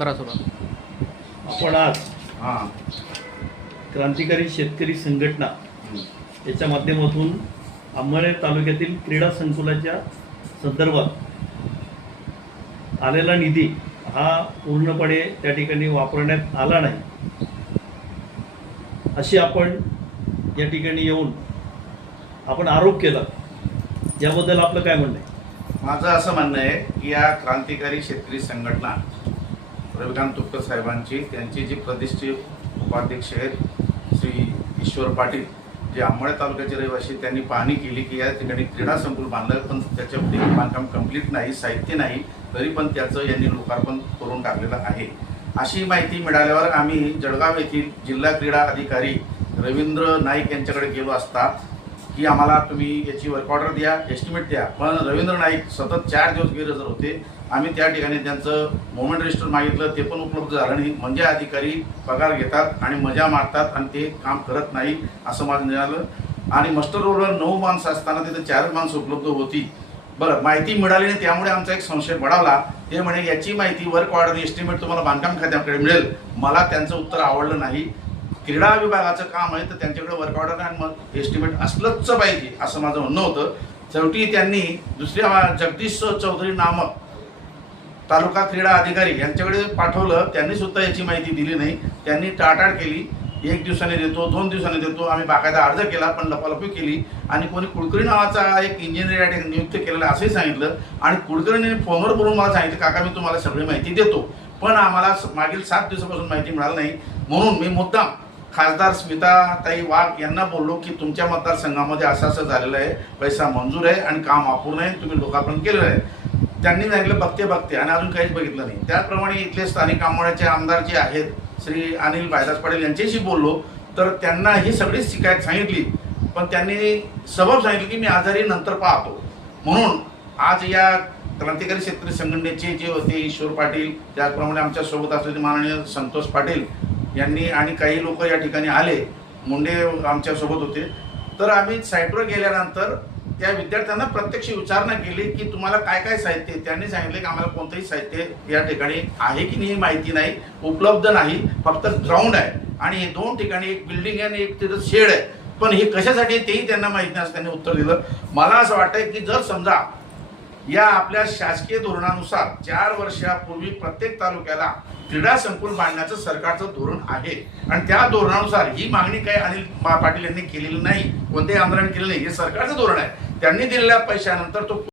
करा सुरुवात आपण आज हां क्रांतिकारी शेतकरी संघटना याच्या माध्यमातून अंमळनेर तालुक्यातील क्रीडा संकुलाच्या संदर्भात आलेला निधी हा पूर्णपणे त्या ठिकाणी वापरण्यात आला नाही. अशी आपण या ठिकाणी येऊन आपण आरोप केला. याबद्दल आपलं काय म्हणणं आहे? माझं असं म्हणणं आहे की या क्रांतिकारी शेतकरी संघटना रविकांत तुपकर साहेबांची त्यांची जी प्रतिष्ठित उपाध्यक्ष आहेत श्री ईश्वर पाटील जे अंबळे तालुक्याचे रहिवासी त्यांनी पाहणी केली की या ठिकाणी क्रीडा संकुल बांधलं पण त्याच्यामध्ये बांधकाम कंप्लीट नाही साहित्य नाही तरी पण त्याचं यांनी लोकार्पण करून टाकलेलं आहे. अशी माहिती मिळाल्यावर आम्ही जळगाव येथील जिल्हा क्रीडा अधिकारी रवींद्र नाईक यांच्याकडे गेलो असता की आम्हाला तुम्ही याची वर्क ऑर्डर द्या एस्टिमेट द्या. पण रवींद्र नाईक सतत चार दिवस गैरहजर होते. आम्ही त्या ठिकाणी त्यांचं मोमेंट रजिस्टर मागितलं ते पण उपलब्ध झालं नाही. म्हणजे अधिकारी पगार घेतात आणि मजा मारतात आणि ते काम करत नाही असं मला मिळालं आणि मस्टर रोडवर नऊ माणसं असताना तिथे चार माणसं उपलब्ध होती. बरं माहिती मिळाली नाही त्यामुळे आमचा एक संशय बळावला ते म्हणे याची माहिती वर्क ऑर्डर एस्टिमेट तुम्हाला बांधकाम खात्याकडे मिळेल. मला त्यांचं उत्तर आवडलं नाही. क्रीडा विभागाचं काम आहे तर त्यांच्याकडे वर्क ऑर्डर आणि मग एस्टिमेट असलंच पाहिजे असं माझं म्हणणं होतं. शेवटी त्यांनी दुसऱ्या जगदीश चौधरी नामक तालुका क्रीडा अधिकारी यांच्याकडे पाठवलं त्यांनी सुद्धा याची माहिती दिली नाही. त्यांनी टाळटाळ केली एक दिवसाने देतो दोन दिवसांनी देतो आम्ही बाकायदा अर्ज केला पण लपालपी केली. आणि कोणी कुलकर्णी नावाचा एक इंजिनियर या ठिकाणी नियुक्त केलेला असंही सांगितलं. आणि कुलकर्णीने फोनवर बोलून मला सांगितलं काका मी तुम्हाला सगळी माहिती देतो पण आम्हाला मागील सात दिवसापासून माहिती मिळाली नाही. म्हणून मी मुद्दाम खासदार स्मिताताई वाघ यांना बोललो की तुमच्या मतदारसंघामध्ये असं असं झालेलं आहे पैसा मंजूर आहे आणि काम अपूर्ण आहे तुम्ही लोकार्पण केलेलं आहे. त्यांनी सांगितलं बघते बघते. आणि अजून काहीच बघितलं नाही. त्याचप्रमाणे इथले स्थानिक आंबोण्याचे आमदार जे आहेत श्री अनिल भायदास पाटील यांच्याशी बोललो तर त्यांना ही सगळीच शिकायत सांगितली. पण त्यांनी सबब सांगितलं की मी आजारी नंतर पाहतो. म्हणून आज या क्रांतिकारी शेतकरी संघटनेचे जे होते ईश्वर पाटील त्याचप्रमाणे आमच्यासोबत असलेले माननीय संतोष पाटील यांनी आणि काही लोक या ठिकाणी आले मुंडे आमच्यासोबत होते. तर आम्ही साईटवर गेल्यानंतर त्या विद्यार्थ्यांना प्रत्यक्ष विचारणा केली की तुम्हाला काय काय साहित्य त्यांनी सांगितले की आम्हाला कोणतंही साहित्य या ठिकाणी आहे की नाही माहिती नाही उपलब्ध नाही फक्त ग्राउंड आहे. आणि हे दोन ठिकाणी एक बिल्डिंग आहे आणि एक तिथं शेड आहे. पण हे कशासाठी तेही त्यांना माहिती नसताना उत्तर दिलं. मला असं वाटतं की जर समजा या आपल्या शासकीय धोरणानुसार चार वर्षापूर्वी प्रत्येक तालुक्याला क्रीडा संकुल बांधण्याचं सरकारचं धोरण आहे. आणि त्या धोरणानुसार ही मागणी काही अनिल पाटील यांनी केलेली नाही कोणतेही आंदोलन केलेलं नाही हे सरकारचं धोरण आहे. त्यांनी दिलेल्या पैशानंतर तो